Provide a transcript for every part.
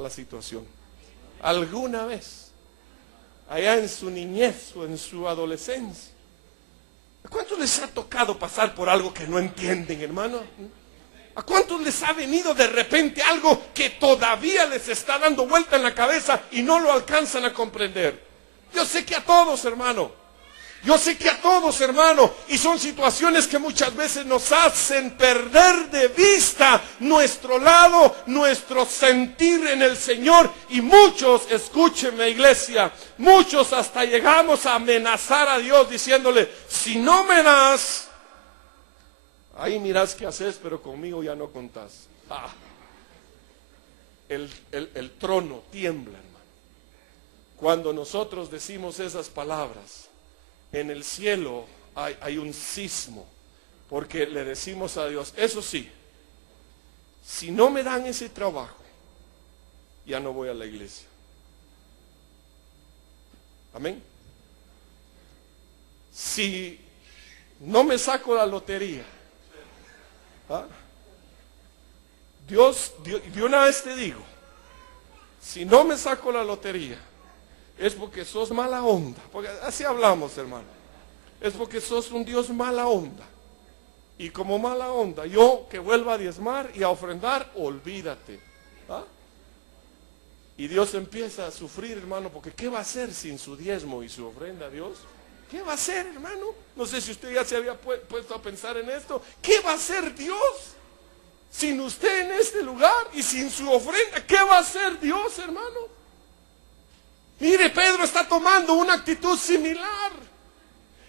la situación. Alguna vez, allá en su niñez o en su adolescencia, ¿a cuántos les ha tocado pasar por algo que no entienden, hermano? ¿A cuántos les ha venido de repente algo que todavía les está dando vuelta en la cabeza y no lo alcanzan a comprender? Yo sé que a todos, hermano. Yo sé que a todos, hermano, y son situaciones que muchas veces nos hacen perder de vista nuestro lado, nuestro sentir en el Señor. Y muchos, escúcheme, iglesia, muchos hasta llegamos a amenazar a Dios diciéndole: si no me das, ahí mirás qué haces, pero conmigo ya no contás. El trono tiembla, hermano, cuando nosotros decimos esas palabras. En el cielo hay un sismo, porque le decimos a Dios: eso sí, si no me dan ese trabajo, ya no voy a la iglesia. Amén. Si no me saco la lotería, Dios, de una vez te digo, si no me saco la lotería, es porque sos mala onda. Porque así hablamos, hermano. Es porque sos un Dios mala onda. Y como mala onda, yo que vuelva a diezmar y a ofrendar, olvídate. Y Dios empieza a sufrir, hermano, porque ¿qué va a hacer sin su diezmo y su ofrenda a Dios? ¿Qué va a hacer, hermano? No sé si usted ya se había puesto a pensar en esto. ¿Qué va a hacer Dios sin usted en este lugar y sin su ofrenda? ¿Qué va a hacer Dios, hermano? Mire, Pedro está tomando una actitud similar.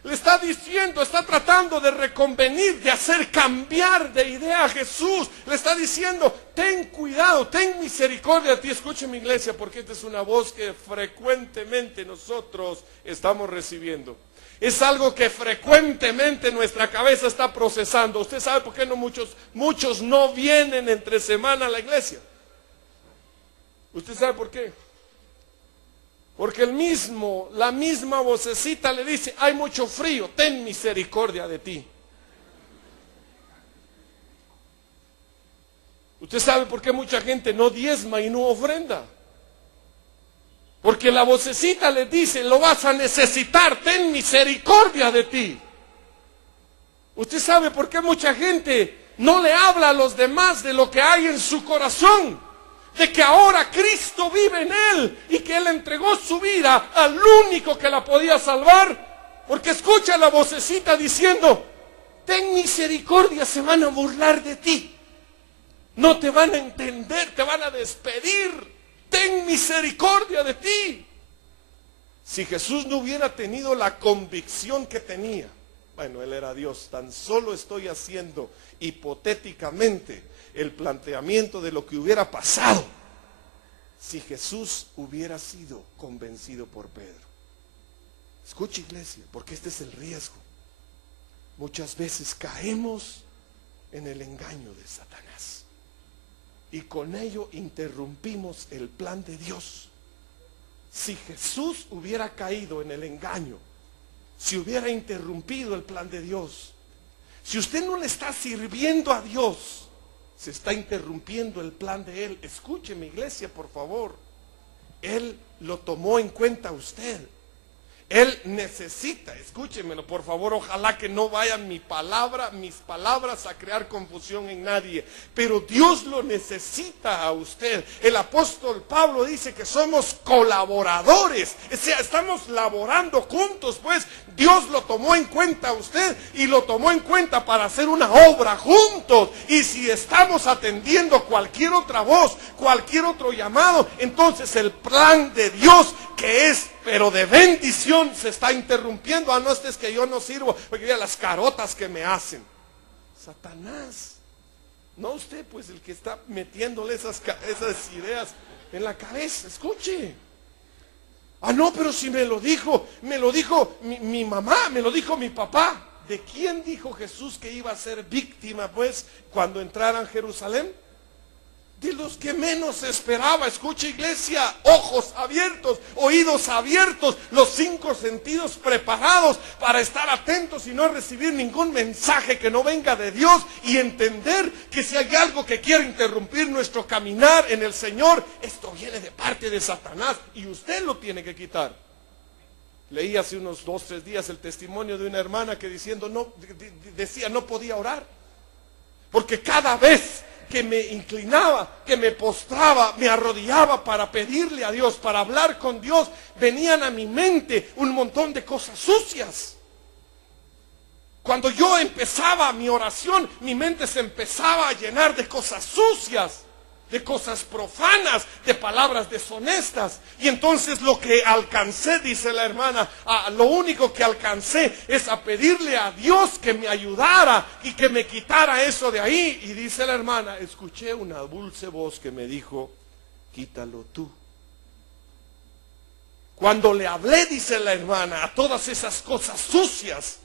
Le está diciendo, está tratando de reconvenir, de hacer cambiar de idea a Jesús. Le está diciendo: ten cuidado, ten misericordia de ti. Escuche, mi iglesia, porque esta es una voz que frecuentemente nosotros estamos recibiendo. Es algo que frecuentemente nuestra cabeza está procesando. ¿Usted sabe por qué no muchos no vienen entre semana a la iglesia? ¿Usted sabe por qué? Porque la misma vocecita le dice: hay mucho frío, ten misericordia de ti. ¿Usted sabe por qué mucha gente no diezma y no ofrenda? Porque la vocecita le dice: lo vas a necesitar, ten misericordia de ti. ¿Usted sabe por qué mucha gente no le habla a los demás de lo que hay en su corazón? De que ahora Cristo vive en él y que él entregó su vida al único que la podía salvar. Porque escucha la vocecita diciendo: ten misericordia, se van a burlar de ti, no te van a entender, te van a despedir. Ten misericordia de ti. Si Jesús no hubiera tenido la convicción que tenía, bueno, él era Dios. Tan solo estoy haciendo hipotéticamente el planteamiento de lo que hubiera pasado si Jesús hubiera sido convencido por Pedro. Escuche, iglesia, porque este es el riesgo. Muchas veces caemos en el engaño de Satanás y con ello interrumpimos el plan de Dios. Si Jesús hubiera caído en el engaño, si hubiera interrumpido el plan de Dios, si usted no le está sirviendo a Dios, se está interrumpiendo el plan de Él. Escúcheme, iglesia, por favor. Él lo tomó en cuenta a usted. Él necesita, escúchemelo por favor, ojalá que no vayan mis palabras a crear confusión en nadie, pero Dios lo necesita a usted. El apóstol Pablo dice que somos colaboradores, o sea, estamos laborando juntos, pues Dios lo tomó en cuenta a usted y lo tomó en cuenta para hacer una obra juntos. Y si estamos atendiendo cualquier otra voz, cualquier otro llamado, entonces el plan de Dios, que es pero de bendición, se está interrumpiendo. No, es que yo no sirvo, porque mira las carotas que me hacen. Satanás, no usted, pues el que está metiéndole esas ideas en la cabeza. Escuche. No, pero si me lo dijo mi mamá, me lo dijo mi papá. ¿De quién dijo Jesús que iba a ser víctima, pues, cuando entrara en Jerusalén? de los que menos esperaba. Escucha, iglesia, ojos abiertos, oídos abiertos, los 5 sentidos preparados para estar atentos y no recibir ningún mensaje que no venga de Dios, y entender que si hay algo que quiere interrumpir nuestro caminar en el Señor, esto viene de parte de Satanás y usted lo tiene que quitar. Leí hace unos 2, 3 días el testimonio de una hermana que decía no podía orar, porque cada vez que me inclinaba, que me postraba, me arrodillaba para pedirle a Dios, para hablar con Dios, venían a mi mente un montón de cosas sucias. Cuando yo empezaba mi oración, mi mente se empezaba a llenar de cosas sucias, de cosas profanas, de palabras deshonestas. Y entonces lo que alcancé, dice la hermana, lo único que alcancé es a pedirle a Dios que me ayudara y que me quitara eso de ahí. Y dice la hermana, escuché una dulce voz que me dijo, quítalo tú. Cuando le hablé, dice la hermana, a todas esas cosas sucias,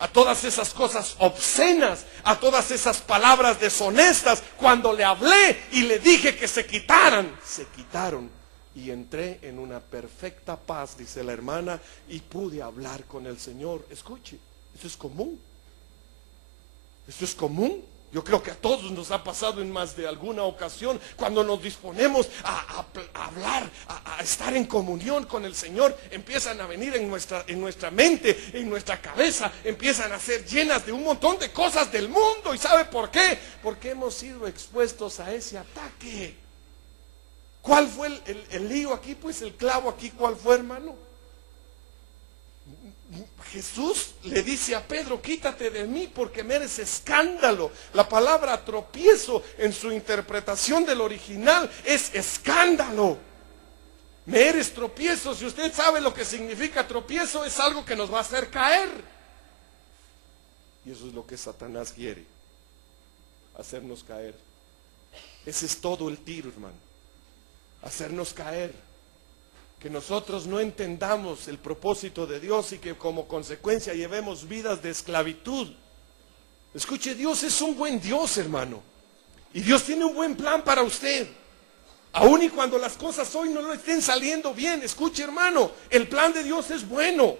a todas esas cosas obscenas, a todas esas palabras deshonestas, cuando le hablé y le dije que se quitaran, se quitaron. Y entré en una perfecta paz, dice la hermana, y pude hablar con el Señor. Escuche, eso es común. Esto es común. Yo creo que a todos nos ha pasado en más de alguna ocasión, cuando nos disponemos a hablar, a estar en comunión con el Señor, empiezan a venir en nuestra mente, en nuestra cabeza, empiezan a ser llenas de un montón de cosas del mundo. ¿Y sabe por qué? Porque hemos sido expuestos a ese ataque. ¿Cuál fue el lío aquí? Pues el clavo aquí, ¿cuál fue, hermano? Jesús le dice a Pedro, quítate de mí porque me eres escándalo. La palabra tropiezo en su interpretación del original es escándalo. Me eres tropiezo. Si usted sabe lo que significa tropiezo, es algo que nos va a hacer caer. Y eso es lo que Satanás quiere, hacernos caer. Ese es todo el tiro, hermano. Hacernos caer. Que nosotros no entendamos el propósito de Dios y que como consecuencia llevemos vidas de esclavitud. Escuche, Dios es un buen Dios, hermano. Y Dios tiene un buen plan para usted. Aun y cuando las cosas hoy no le estén saliendo bien, escuche, hermano, el plan de Dios es bueno.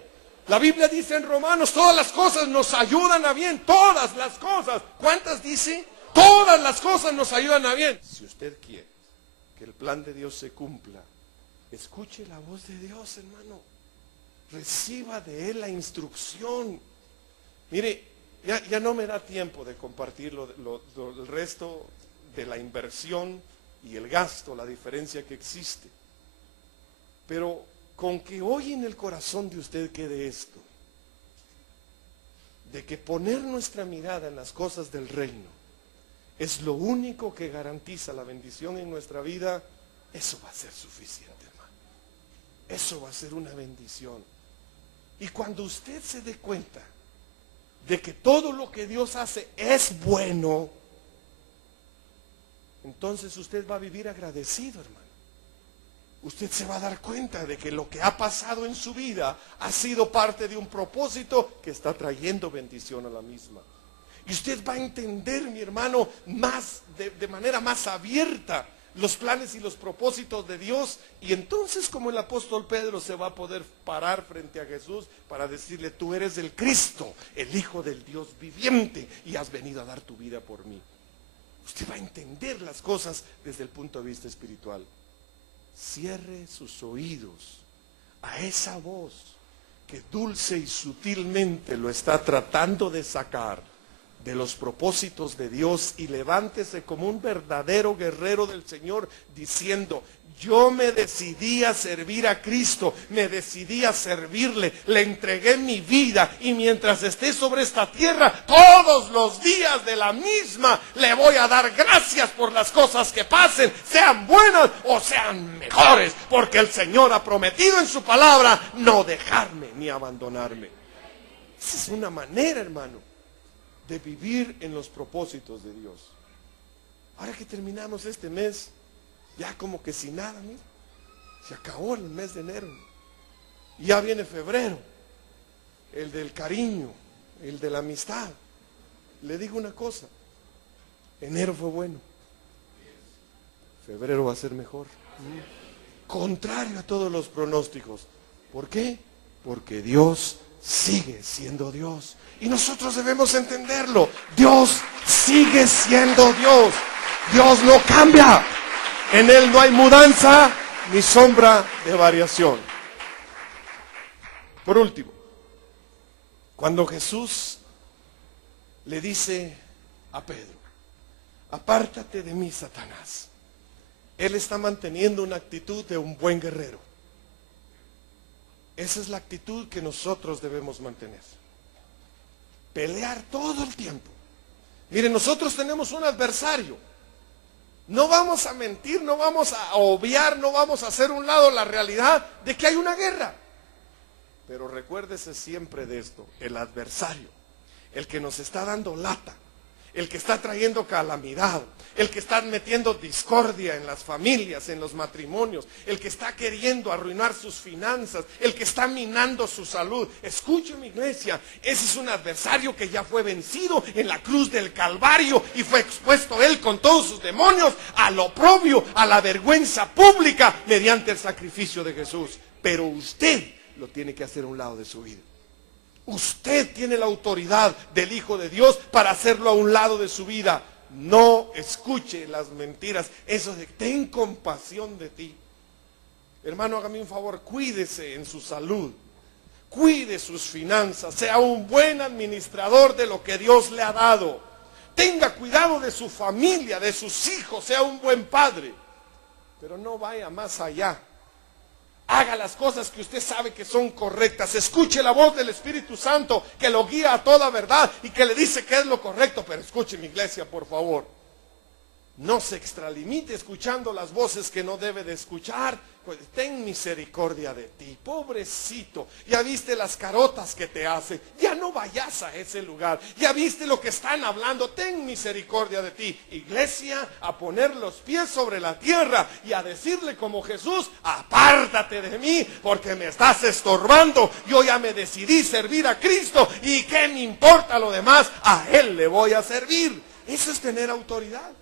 La Biblia dice en Romanos, todas las cosas nos ayudan a bien. Todas las cosas. ¿Cuántas dice? Todas las cosas nos ayudan a bien. Si usted quiere que el plan de Dios se cumpla, escuche la voz de Dios, hermano. Reciba de Él la instrucción. Mire, ya no me da tiempo de compartir el resto de la inversión y el gasto, la diferencia que existe. Pero con que hoy en el corazón de usted quede esto, de que poner nuestra mirada en las cosas del reino es lo único que garantiza la bendición en nuestra vida, eso va a ser suficiente. Eso va a ser una bendición. Y cuando usted se dé cuenta de que todo lo que Dios hace es bueno, entonces usted va a vivir agradecido, hermano. Usted se va a dar cuenta de que lo que ha pasado en su vida ha sido parte de un propósito que está trayendo bendición a la misma. Y usted va a entender, mi hermano, de manera más abierta los planes y los propósitos de Dios. Y entonces, como el apóstol Pedro, se va a poder parar frente a Jesús para decirle, tú eres el Cristo, el Hijo del Dios viviente, y has venido a dar tu vida por mí. Usted va a entender las cosas desde el punto de vista espiritual. Cierre sus oídos a esa voz que dulce y sutilmente lo está tratando de sacar de los propósitos de Dios, y levántese como un verdadero guerrero del Señor diciendo, yo me decidí a servir a Cristo, me decidí a servirle, le entregué mi vida, y mientras esté sobre esta tierra, todos los días de la misma, le voy a dar gracias por las cosas que pasen, sean buenas o sean mejores, porque el Señor ha prometido en su palabra no dejarme ni abandonarme. Esa es una manera, hermano, de vivir en los propósitos de Dios. Ahora que terminamos este mes, ya como que sin nada, mira, se acabó el mes de enero. Y ya viene febrero, el del cariño, el de la amistad. Le digo una cosa, enero fue bueno. febrero va a ser mejor. Contrario a todos los pronósticos. ¿Por qué? Porque Dios sigue siendo Dios. Y nosotros debemos entenderlo. Dios sigue siendo Dios. Dios no cambia. En Él no hay mudanza ni sombra de variación. Por último, cuando Jesús le dice a Pedro, apártate de mí, Satanás, Él está manteniendo una actitud de un buen guerrero. Esa es la actitud que nosotros debemos mantener. Pelear todo el tiempo. Miren, nosotros tenemos un adversario. No vamos a mentir, no vamos a obviar, no vamos a hacer a un lado la realidad de que hay una guerra. Pero recuérdese siempre de esto, el adversario, el que nos está dando lata, el que está trayendo calamidad, el que está metiendo discordia en las familias, en los matrimonios, el que está queriendo arruinar sus finanzas, el que está minando su salud. Escuche, mi iglesia, ese es un adversario que ya fue vencido en la cruz del Calvario y fue expuesto él con todos sus demonios al oprobio, a la vergüenza pública mediante el sacrificio de Jesús. Pero usted lo tiene que hacer a un lado de su vida. Usted tiene la autoridad del Hijo de Dios para hacerlo a un lado de su vida. No escuche las mentiras. Eso de ten compasión de ti. Hermano, hágame un favor, cuídese en su salud. Cuide sus finanzas. Sea un buen administrador de lo que Dios le ha dado. Tenga cuidado de su familia, de sus hijos. Sea un buen padre. Pero no vaya más allá. Haga las cosas que usted sabe que son correctas. Escuche la voz del Espíritu Santo que lo guía a toda verdad y que le dice que es lo correcto. Pero escuche, mi iglesia, por favor. No se extralimite escuchando las voces que no debe de escuchar. Pues, ten misericordia de ti, pobrecito. Ya viste las carotas que te hace. Ya no vayas a ese lugar. Ya viste lo que están hablando. Ten misericordia de ti. Iglesia, a poner los pies sobre la tierra y a decirle como Jesús, apártate de mí porque me estás estorbando. Yo ya me decidí servir a Cristo y qué me importa lo demás. A Él le voy a servir. Eso es tener autoridad.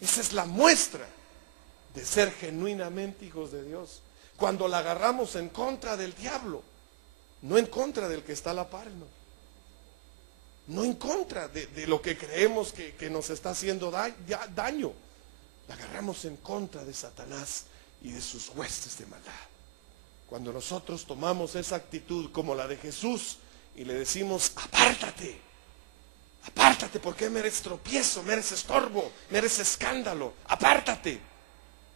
Esa es la muestra de ser genuinamente hijos de Dios. Cuando la agarramos en contra del diablo, no en contra del que está a la par, no en contra de lo que creemos que nos está haciendo daño. La agarramos en contra de Satanás y de sus huestes de maldad. Cuando nosotros tomamos esa actitud como la de Jesús y le decimos, apártate. Apártate porque me eres tropiezo, me eres estorbo, me eres escándalo. Apártate.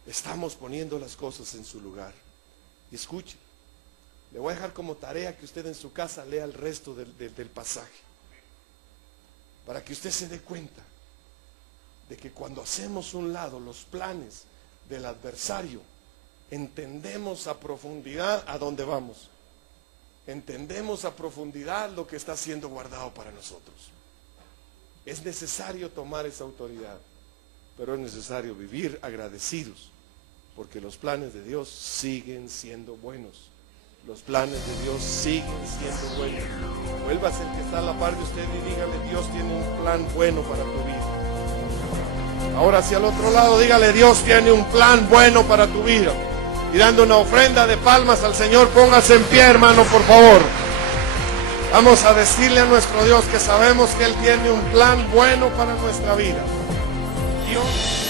Estamos poniendo las cosas en su lugar. Y escuche, le voy a dejar como tarea que usted en su casa lea el resto del pasaje. Para que usted se dé cuenta de que cuando hacemos un lado los planes del adversario, entendemos a profundidad a dónde vamos. Entendemos a profundidad lo que está siendo guardado para nosotros. Es necesario tomar esa autoridad, pero es necesario vivir agradecidos, porque los planes de Dios siguen siendo buenos. Los planes de Dios siguen siendo buenos. Vuélvase el que está a la par de usted y dígale, Dios tiene un plan bueno para tu vida. Ahora hacia el otro lado, dígale, Dios tiene un plan bueno para tu vida. Y dando una ofrenda de palmas al Señor, póngase en pie, hermano, por favor. Vamos a decirle a nuestro Dios que sabemos que Él tiene un plan bueno para nuestra vida. Dios